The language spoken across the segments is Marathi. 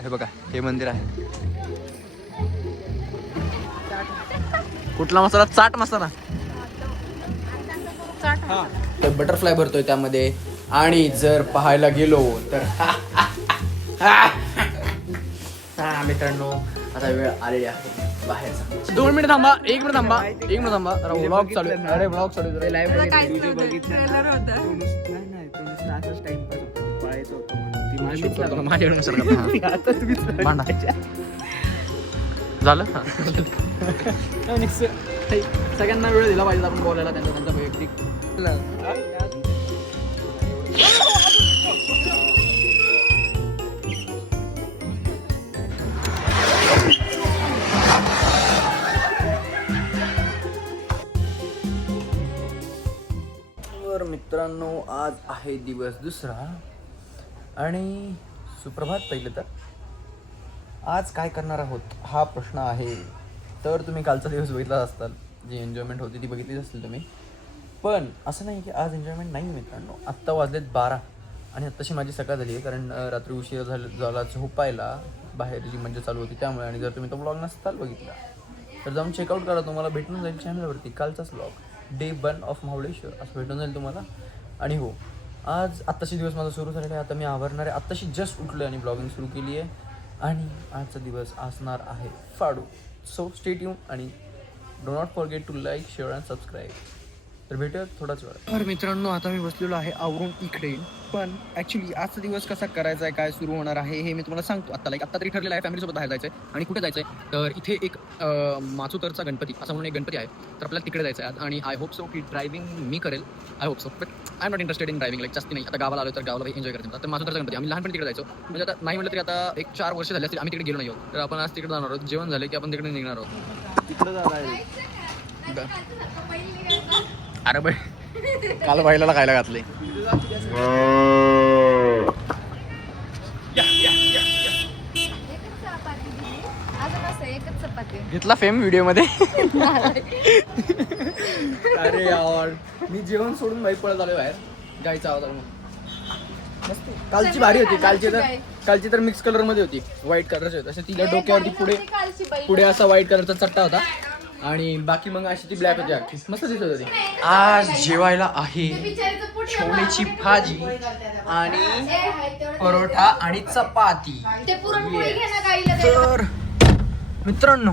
हे बघा हे मंदिर आहे. कुठला मसाला? चाट मसाला. तर बटरफ्लाय भरतोय त्यामध्ये. आणि जर पाहायला गेलो तर मित्रांनो आता वेळ आलेली आहे बाहेर. 2 मिनिट थांबा. 1 मिनिट थांबा. 1 मिनिट थांबा. व्लॉग चालू आहे. अरे व्लॉग चालू आहे. झालं सगळ्यांना वेळ दिला पाहिजे आपण बोलायला त्यांचा वैयक्तिक. तर मित्रांनो आज आहे दिवस दुसरा आणि सुप्रभात. पहिलं तर आज काय करणार आहोत हा प्रश्न आहे. तर तुम्ही कालचा दिवस बघितला असताल, जी एन्जॉयमेंट होती ती बघितलीच असतील तुम्ही. पण असं नाही की आज एन्जॉयमेंट नाही मित्रांनो. आत्ता वाजलेत 12 आणि आत्ताशी माझी सकाळ झाली आहे, कारण रात्री उशीर झाला झोपायला. बाहेर जी मजा चालू होती त्यामुळे. आणि जर तुम्ही तो ब्लॉग नसताल बघितला तर जाऊन चेकआउट करा, तुम्हाला भेटून जाईल चॅनलवरती कालचाच ब्लॉग डे 1 ऑफ महाबळेश्वर असं भेटून जाईल तुम्हाला. आणि हो आज आत्ताशी दिवस माझा सुरू झालेला आहे. आता मी आवरणार आहे. आत्ताशी जस्ट उठलो आणि ब्लॉगिंग सुरू केली आहे. आणि आजचा दिवस असणार आहे फाडू. सो स्टे ट्यून आणि do not forget to like, share and subscribe. तर भेटूयात थोडाच वेळ. तर मित्रांनो आता मी बसलेलो आहे आवरून इकडे. पण ॲक्च्युली आजचा दिवस कसा करायचा आहे, काय सुरू होणार आहे हे मी तुम्हाला सांगतो. आत्ता तरी ठरलेलं आहे फॅमिलीसोबत बाहेर जायचं आहे. आणि कुठे जायचं आहे तर इथे एक माचुतरचा गणपती असं म्हणून एक गणपती आहे, तर आपल्याला तिकडे जायचं आहे. आणि आय होप सो की ड्रायव्हिंग मी करेल. I hope so. But I am not interested in driving. Like जास्ती नाही. आता गावाला आलो तर गावाला एन्जॉय करायचं. तर माचुतरचा गणपती आम्ही लहानपणी तिकडे जायचो. म्हणजे आता नाही म्हटलं तरी आता एक 4 वर्ष झाले असतील आम्ही तिकडे गेलो नाही आहोत. तर आपण आज तिकडे जाणार आहोत. जेवण झालं की आपण तिकडे निघणार आहोत. तिकडे जाणार आहे. अरे बाई काल बैलाला खायला घातले. घेतला फेम व्हिडिओ मध्ये. अरे यार मी जेवण सोडून बाई पळत आलो बाहेर. गायचा आवाज मस्त. कालची भारी होती. कालची तर मिक्स कलर मध्ये होती. व्हाईट कलरची होती. असं तिला डोक्यावरती पुढे असा व्हाईट कलरचा चट्टा होता आणि बाकी मग अशी ती ब्लॅक होती. अख्खी मस्त दिसत होती. आज जेवायला आहे छोलेची भाजी आणि परोठा आणि चपाती. तर मित्रांनो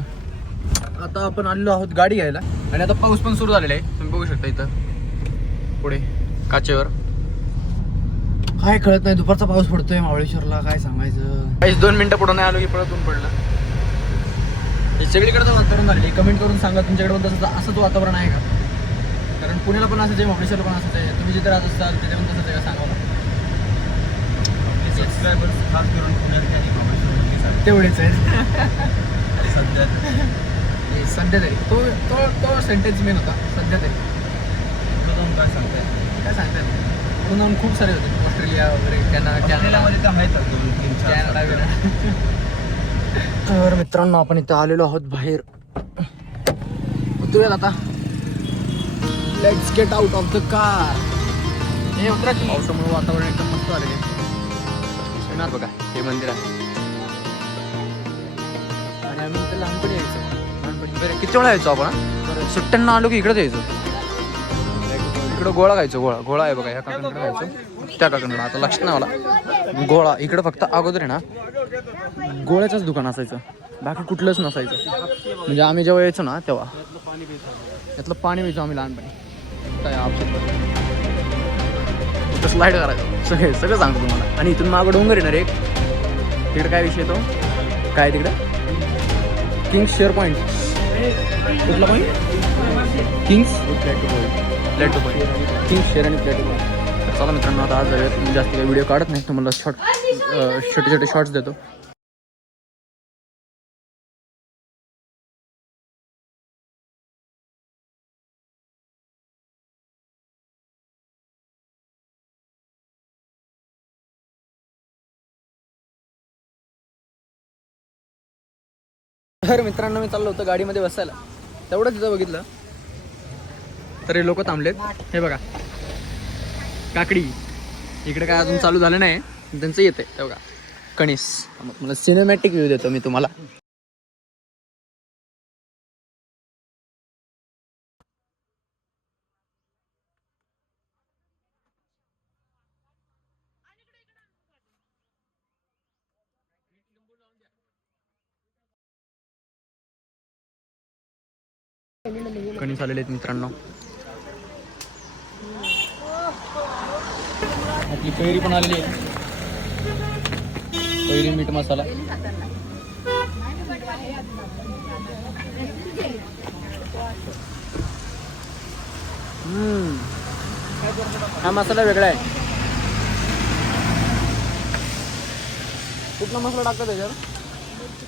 आता आपण आलेलो आहोत गाडी घ्यायला. आणि आता पाऊस पण सुरू झालेला आहे. तुम्ही बघू शकता इथं पुढे काचेवर. काय कळत नाही, दुपारचा पाऊस पडतोय महाबळेश्वरला. काय सांगायचं. 2 मिनिटं पुढे नाही आलो की परत ऊन पडलं. सगळीकडचं वातावरण झालेलं आहे. कमेंट करून सांगा तुमच्याकडे पण असंच वातावरण आहे का. कारण पुण्याला पण असंच आहे, महाबळेश्वरला पण असंच आहे. तुम्ही जिथे राहत असाल तिथे पण तसंच आहे का सांगा मला. सबस्क्रायबर्स खास करून पुण्यात आणि महाबळेश्वर तेवढेच आहेत सध्या तरी. तो सेंटेन्स मेन होता सध्या तरी. काय सांगताय म्हणून खूप सारे होते. ऑस्ट्रेलिया वगैरे कॅनडामध्ये तर आहेत कॅनडा. तर मित्रांनो आपण इथं आलेलो आहोत बाहेर. उतरूयात आता. Let's get out of the car. हे उतरा की. पावसामुळे वातावरण एकदम मस्त आलेलं आहे. बघा हे मंदिर आहे. आणि आम्ही इथं लहानपणी यायचो. बरं किती वेळा यायचो आपण. बरं सुट्ट्यांना आलो की इकडेच यायचो. इकडं गोळा खायचो. गोळा आहे बघा. ह्या काकांकडे खायचो, त्या काकांकडे. आता लक्षात नाही मला. गोळा इकडं फक्त अगोदर आहे ना गोळ्याचंच दुकान असायचं, बाकी कुठलंच नसायचं. म्हणजे आम्ही जेव्हा यायचो ना तेव्हा यातलं पाणी प्यायचो आम्ही लहानपणी. स्लाईड करायचो. सगळं सांगतो तुम्हाला. आणि इथून मागं डोंगर येणार एक. तिकडे काय विषय तो काय तिकडे किंग्स शेअर पॉईंट. कुठला point. Kings plateau point. Kings share आणि प्लॅटो पॉईंट. चला मित्रांनो आता आज मी जास्त काही व्हिडिओ काढत नाही. तुम्हाला छोटे शॉर्ट्स देतो. तर मित्रांनो मी चाललो होतो गाडीमध्ये बसायला. तेवढंच तिथं बघितलं तर हे लोक थांबलेत. हे बघा काकडी. इकडे काय अजून चालू झालं नाही त्यांचं येते. ते बघा कणीस. मला सिनेमॅटिक व्ह्यू देतो मी तुम्हाला. कणीस आलेले आहेत मित्रांनो. आपली कैरी पण आलेली आहे. कैरी मीठ मसाला. हा मसाला वेगळा आहे. कुठला मसाला टाकतो त्याच्यावर?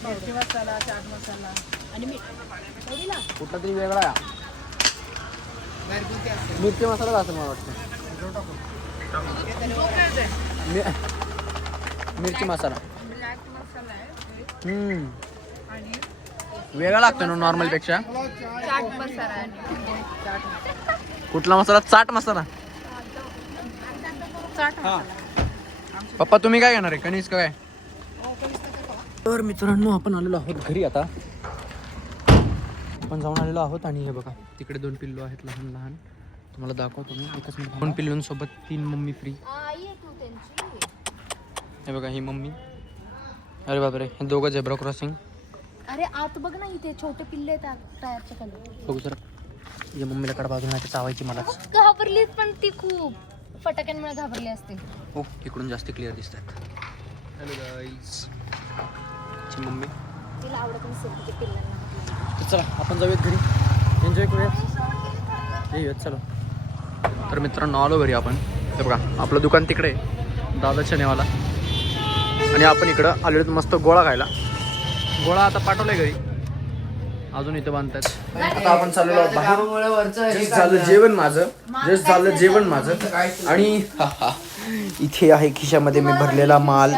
मिरची मसाला, चाट मसाला आणि मीठ. कुठला तरी वेगळा आहे. मिरची मसाला असेल मला वाटतं. मिरची मसाला. ब्लॅक मसाला आहे आणि वेगळा लागतो ना नॉर्मल पेक्षा. चाट मसाला आहे. कुठला मसाला? चाट मसाला. चाट हा पप्पा तुम्ही काय घेणार आहे? कणीस का काय? तर मित्रांनो आपण आलेलो आहोत घरी. आता आपण जाऊन आलेलो आहोत आणि हे बघा तिकडे 2 पिल्लू आहेत लहान लहान. तुम्हाला दाखवतो मी एकच मिनिट. 2 पिल्लूंसोबत 3 mummy free. हे बघा ही मम्मी. अरे बापरे हे दोघं झेब्रा क्रॉसिंग. अरे आत बघ ना इथे छोटे पिल्ले आहेत टायरच्या खाली. बघू जरा. या मम्मीला कडा बाजूला नाही चावायची मलाच. घाबरलीत पण ती खूप फटाक्यांमुळे घाबरली असते. हो इकडून जास्त क्लिअर दिसतात. Hello guys. मम्मी तिला आवडत नसेल ते पिल्लांना. तर चला आपण जाऊयात घरी. एन्जॉय करूयात. येऊयात चला. तर मित्रांनो आलो घरी आपण. हे बघा आपलं दुकान तिकडे आहे दादा चनेवाला. आणि आपण इकडं आलेलो मस्त गोळा खायला. गोळा आता पाठवलाय घरी. अजून इथं बांधतात. आता आपण चाललेलो आहोत बाहेर. जस्ट झालं जेवण माझं. आणि इथे आहे खिशामध्ये मी भरलेला माल.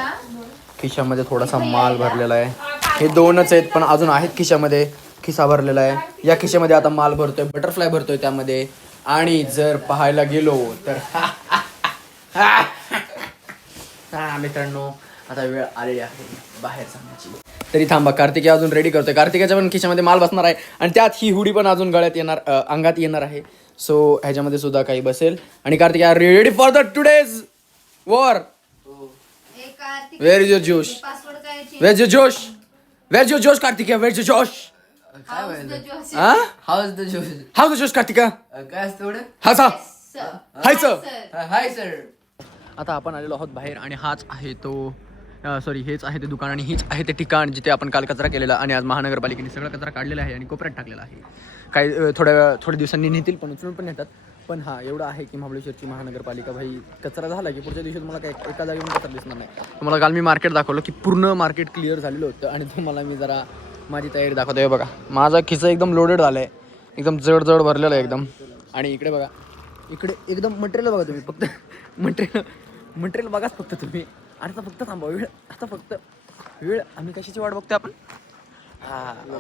खिशामध्ये थोडासा माल भरलेला आहे. हे 2च आहेत पण अजून आहेत खिशामध्ये. खिसा भरलेला आहे. या खिशामध्ये आता माल भरतोय. बटरफ्लाय भरतोय त्यामध्ये. आणि जर पाहायला गेलो तर मित्रांनो आता वेळ आलेली आहे बाहेर जाण्याची. तरी थांबा कार्तिकेय अजून रेडी करतोय. कार्तिकेयच्या पण खिशामध्ये माल बसणार आहे. आणि त्यात ही हुडी पण अजून गळ्यात येणार अंगात येणार आहे. सो ह्याच्यामध्ये सुद्धा काही बसेल. आणि Kartikeya ready for the today's war. Where is your Josh? Where's your Josh? Where's your Josh, Kartika? Where's your Josh? How's the Josh? How's the Josh, Kartika? काय थोडं? हा सा. Hi sir. Hi sir. आता आपण आलेलो आहोत बाहेर आणि हाच आहे तो सॉरी हेच आहे ते दुकान आणि हीच आहे ते ठिकाण जिथे आपण काल कचरा केलेला आणि आज महानगरपालिकेने सगळा कचरा काढलेला आहे आणि कोपऱ्यात टाकलेला आहे. काही थोड्या दिवसांनी नेतील पण उचलून पण नेतात. पण हा एवढं आहे की महाबळेश्वरची महानगरपालिका भाई कचरा झाला की पुढच्या दिवशी तुम्हाला काय एका जागेवरून कचरा दिसणार नाही. तुम्हाला काल मी मार्केट दाखवलं की पूर्ण मार्केट क्लिअर झालेलं होतं. आणि तुम्हाला मी जरा माझी तयारी दाखवतो. हे बघा माझा खिसा एकदम लोडेड झाला आहे. एकदम जड भरलेलं आहे एकदम. आणि इकडे बघा इकडे एकदम मटेरियल बघा तुम्ही. फक्त मटेरियल बघाच फक्त तुम्ही. आता फक्त थांबा वेळ. आता फक्त वेळ. आम्ही कशाची वाट बघतोय आपण?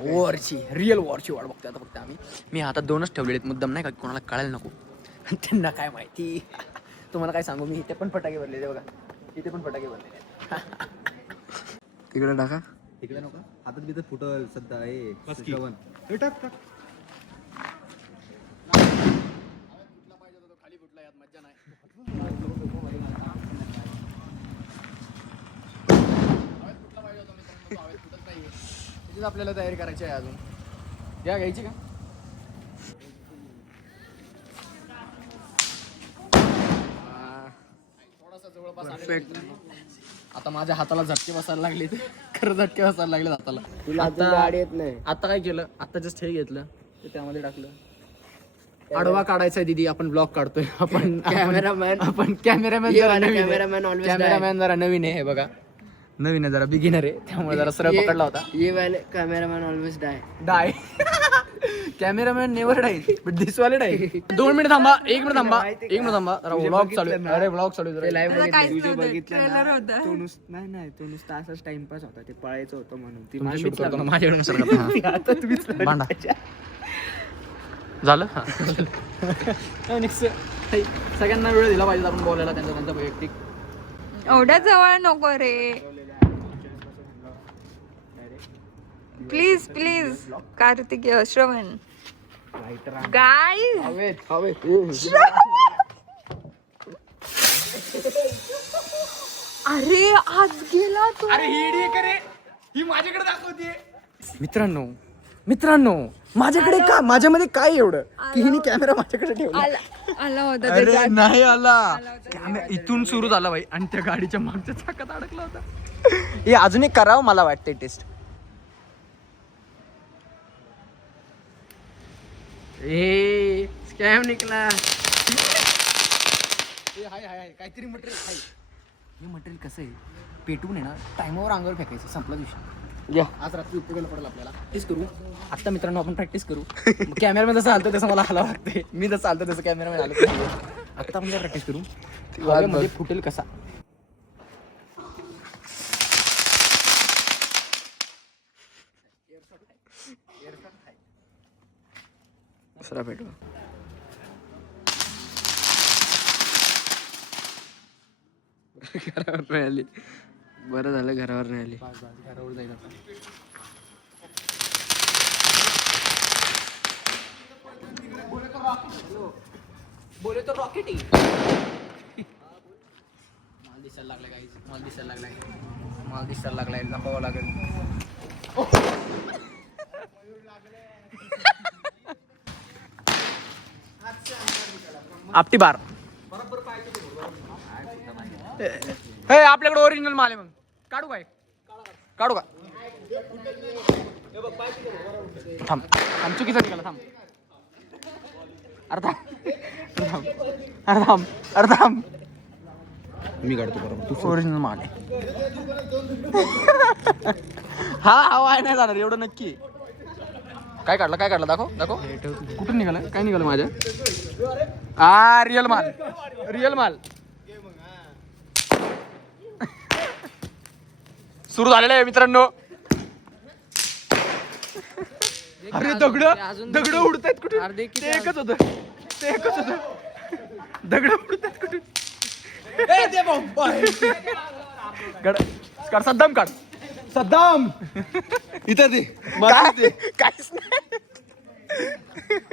वॉरची रिअल वॉरची वाट बघतोय आता फक्त आम्ही. मी हातात 2च ठेवलेले आहेत मुद्दाम नाही का कोणाला कळायला नको. त्यांना काय माहिती. तुम्हाला काय सांगू मी इथे पण फटाके भरलेले बघा. इथे पण फटाके भरलेले. तिकडे टाका. तिकडे नको हातात बितात फुटल सध्या आहे. खाली फुटला यात मज्जा नाही. आपल्याला तयारी करायची आहे अजून. घ्यायची का? थोडासा जवळपास परफेक्ट. आता माझ्या हाताला झटके बसायला लागले. खरं झटके बसायला लागले हाताला. आता काय केलं? आता जस्ट हे घेतलं ते त्यामध्ये टाकलं. आडवा काढायचा आहे दीदी. आपण ब्लॉग काढतोय. आपण कॅमेरामॅन जरा नवीन आहे. हे बघा नवीन आहे जरा बिगिनर आहे त्यामुळे जरा सरळ पकडला होता. ये वाले cameraman always die. Cameraman never die but this वाले डाय. 2 मिनिट थांबा. 1 मिनिट थांबा. जरा व्लॉग चालू आहे. अरे व्लॉग चालू आहे. नाही तो नुसता असाच टाइमपास होता. ते पळायचं होतं म्हणून ती तुमची शूट करतो ना माझ्याकडे सर. भांडा झालं. सगळ्यांना वेळ दिला पाहिजे आपण बोलायला त्यांचा वैयक्तिक. एवढ्या जवळ नको रे. प्लीज प्लीज कार्तिकेय श्रवण गाईज अरे आज गेला तो. मित्रांनो माझ्याकडे का माझ्यामध्ये काय एवढं की हिने कॅमेरा माझ्याकडे ठेवला. आला होता अरे त्याच्यात. नाही आला इथून सुरू झाला भाई आणि त्या गाडीच्या मागच्या चाकात अडकला होता. हे अजून एक करावं मला वाटते टेस्ट. ए स्कॅम निकला. काहीतरी मटेरियल आहे. हे मटेरियल कसं आहे पेटवून आहे ना टायमावर अंगावर फेकायचं संपला दिवशी. आज रात्री उपयोगाला पडेल आपल्याला. प्रॅक्टिस करू आता मित्रांनो आपण प्रॅक्टिस करू. कॅमेरामॅन जसं आलतो तसं मला हला वाटते मी जसं आलतो तसं कॅमेरामॅन आलं. आता आपण प्रॅक्टिस करू हवेमध्ये फुटेल कसा. दुसरा पेटवा. घरावर नाही आली. बरं झालं घरावर नाही आली. घरावर जाईल आता. बोले तो रॉकेट ही माल दिसायला लागला गाईज. माल दिसायला लागलाय जपावं लागेल. आपटी बार हे आपल्याकडे ओरिजिनल माल आहे. मग काढू का थांब चुकीचा निघाला. थांब अरे थांब मी काढतो बरोबर. ओरिजिनल माल आहे. हा हवा नाही जाणार एवढं नक्की. काय काढलं दाखव कुठून निघालं काय निघालं माझ्या. रिअल माल सुरू झालेलं आहे मित्रांनो. अरे दगड उडतायत कुठून. ते एकच होत दगड उडतायत कुठून. काढ सद्दाम इथं ते काहीच नाही.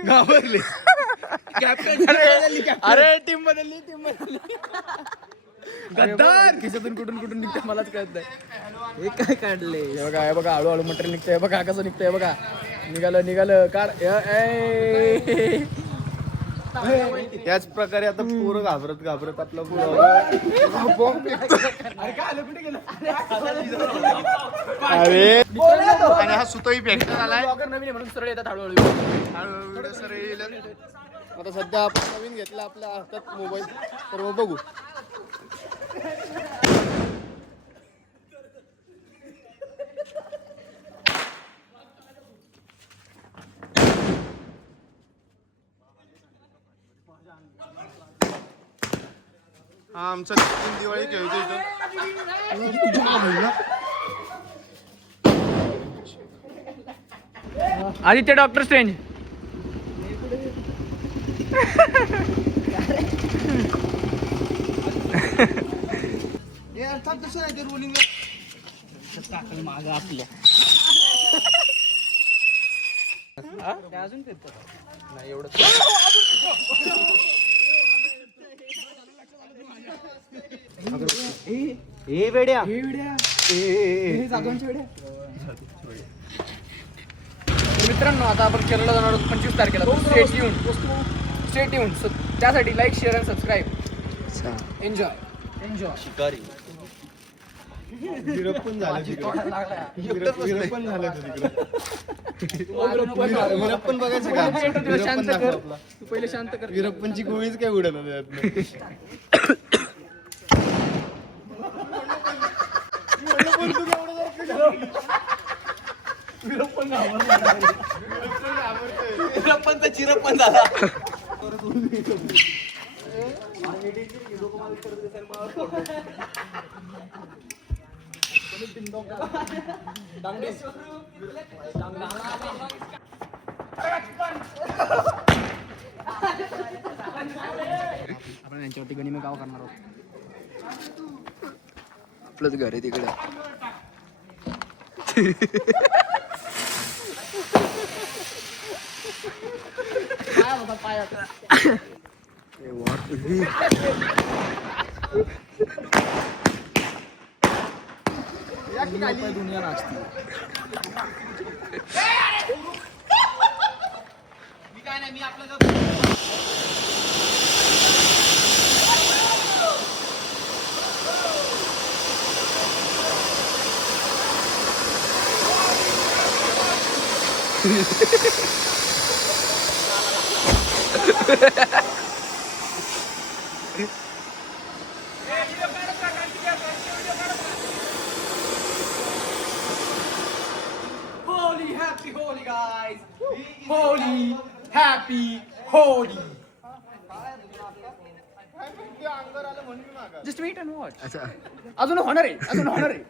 घाबरले. अरे टीम बदलली गद्दार. खिशातून कुठून निघते मलाच कळत नाही. हे काय काढले. हे बघा हळूहळू मटेरियल निघतंय. बघा कसं निघतंय बघा. निघालं काढ. त्याच प्रकारे आता पोरं घाबरत आपला अरे आणि हा सुतोही फेकण्यात आलाय. नवीन आहे म्हणून सरळ येतात हळूहळू. हळूहळू सर येईल. आता सध्या आपण नवीन घेतला आपल्या हातात मोबाईल तर बघू. हा आमचा दिवाळी खेळतो इथं. Aditya doctor strange. माग आपल्या अजून नाही एवढं हे वेड्या मित्रांनो आता आपण केरळला जाणार आहोत 25 तारखेला. स्टेट येऊन त्यासाठी लाईक शेअर आणि सबस्क्राईब. एन्जॉय शिकारी विरप्पन झालं विरप्पन बघायचं का. शांत कर तू पहिले शांत कर. विरप्पनची गोळीच काय उडणार. चिरप्पनचा चिरप्पन झाला. आपण यांच्यावरती गनिमी गाव करणार आहोत. आपलंच घर आहे तिकडे. दुनिया नाचती. Holy, happy Holy, guys! Holy, happy Holy! Just wait and watch. अच्छा अजून होणार आहे, अजून होणार आहे.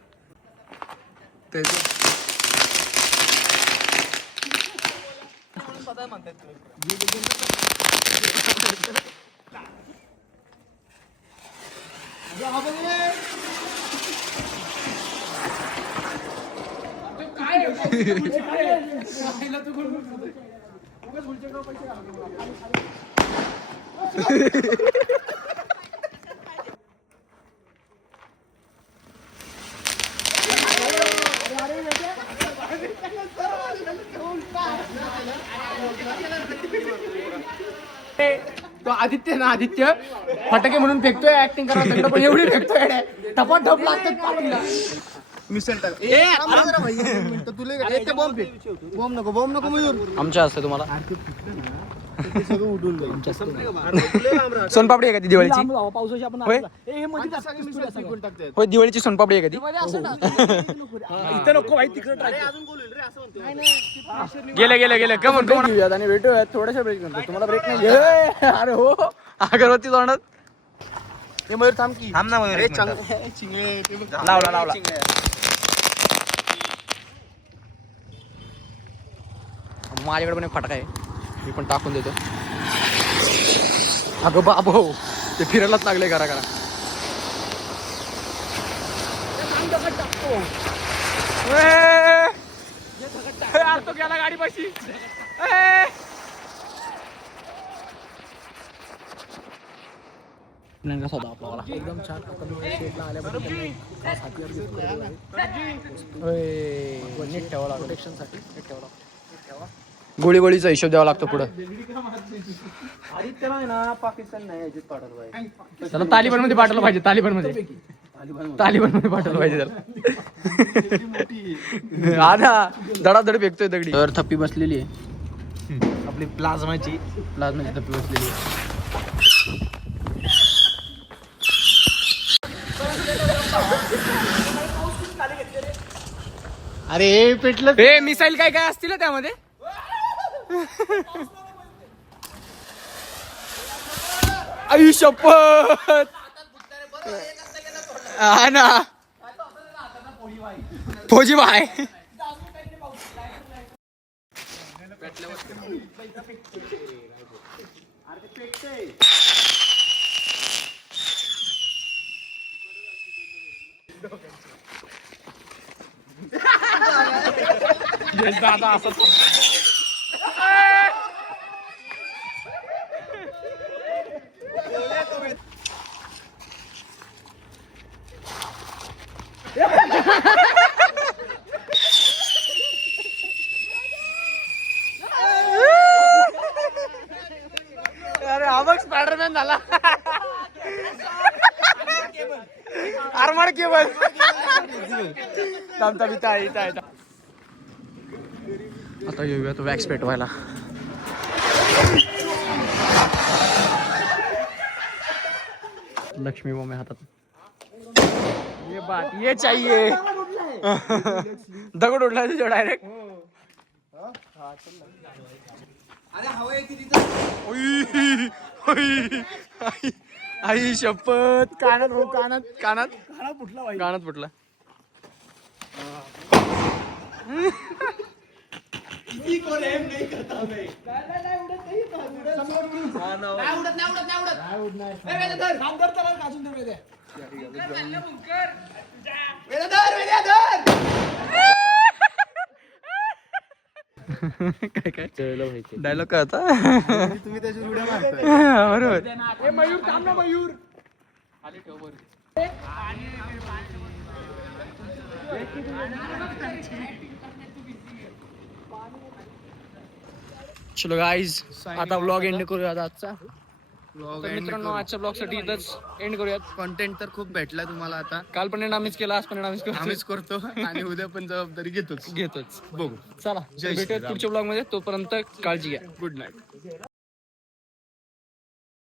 तो आदित्य ना आदित्य फटाके म्हणून फेकतोय ऍक्टिंग करायला सगळं पण एवढी फेकतोय धपा धप लागतात पाठीला. बॉम्ब नको मयूर. आमच्या असतं तुम्हाला सोनपापडी आहे का ती दिवाळीची? होय होय दिवाळीची सोनपापडी आहे का ती? गेलं गेलं गेलं कमन कमन घेऊयात आणि भेटूयात थोड्याशा ब्रेक नंतर. तुम्हाला ब्रेक नाही? अरे हो अगरबत्ती तोंडात. हे मयूर थांब की. थांब ना मयूर, अरे एक मिनिट. चिंगळे ते बघ. लावला लावला. माझ्याकडे पण एक फटका आहे, मी पण टाकून देतो. अगं बाबो ते फिरायलाच लागले करा करा. तो गेला गाडी पाशी. कसा होता आपला एकदम छान. आता मी शेटला आल्याबद्दल नीट ठेवा लागतो प्रोटेक्शनसाठी. नीट ठेवा लागतो. गोळी गोळीचा हिशोब द्यावा लागतो पुढं. आदित्य नाही ना पाकिस्तान नाही याच्यात पाठवलं पाहिजे. त्याला तालिबान मध्ये पाठवलं पाहिजे. तालिबान मध्ये पाठवलं पाहिजे त्याला. आता धडाधड फेकतोय दगडी. तर थप्पी बसलेली आहे आपली प्लाझ्माची थप्पी बसलेली आहे. अरे पेटलं. हे मिसाईल काय काय असतील त्यामध्ये? आई शपथ. हा ना फौजी भाई. दादा असं अरे हा बघ स्पायडरमॅन झाला. Armour cable. थांबता बिता येता येता. आता येऊया तो वॅक्स पेटवायला. लक्ष्मी बॉम्ब हातात. ये बात ये चाहिए. दगड उडला तुझ्या डायरेक्ट. आई शपथ. कानात हो कानात कानात कानात फुटला. काय काय चला माहिती डायलॉग काय होता तुम्ही त्याची उड्या मारताय. बरोबर. मयूर थांब ना मयूर. चलो गाईज आता व्लॉग एंड करूयात आजचा. तर मित्रांनो आजच्या ब्लॉग साठी इथंच एंड करूयात. कॉन्टेंट तर खूप भेटला तुम्हाला आता. काल पण आम्हीच केला, आज पण आम्हीच आम्हीच करतो आणि उद्या पण जबाबदारी घेतोच. घेतोच. बघू. चला भेटूयात पुढच्या ब्लॉग मध्ये. तोपर्यंत काळजी घ्या. Good night.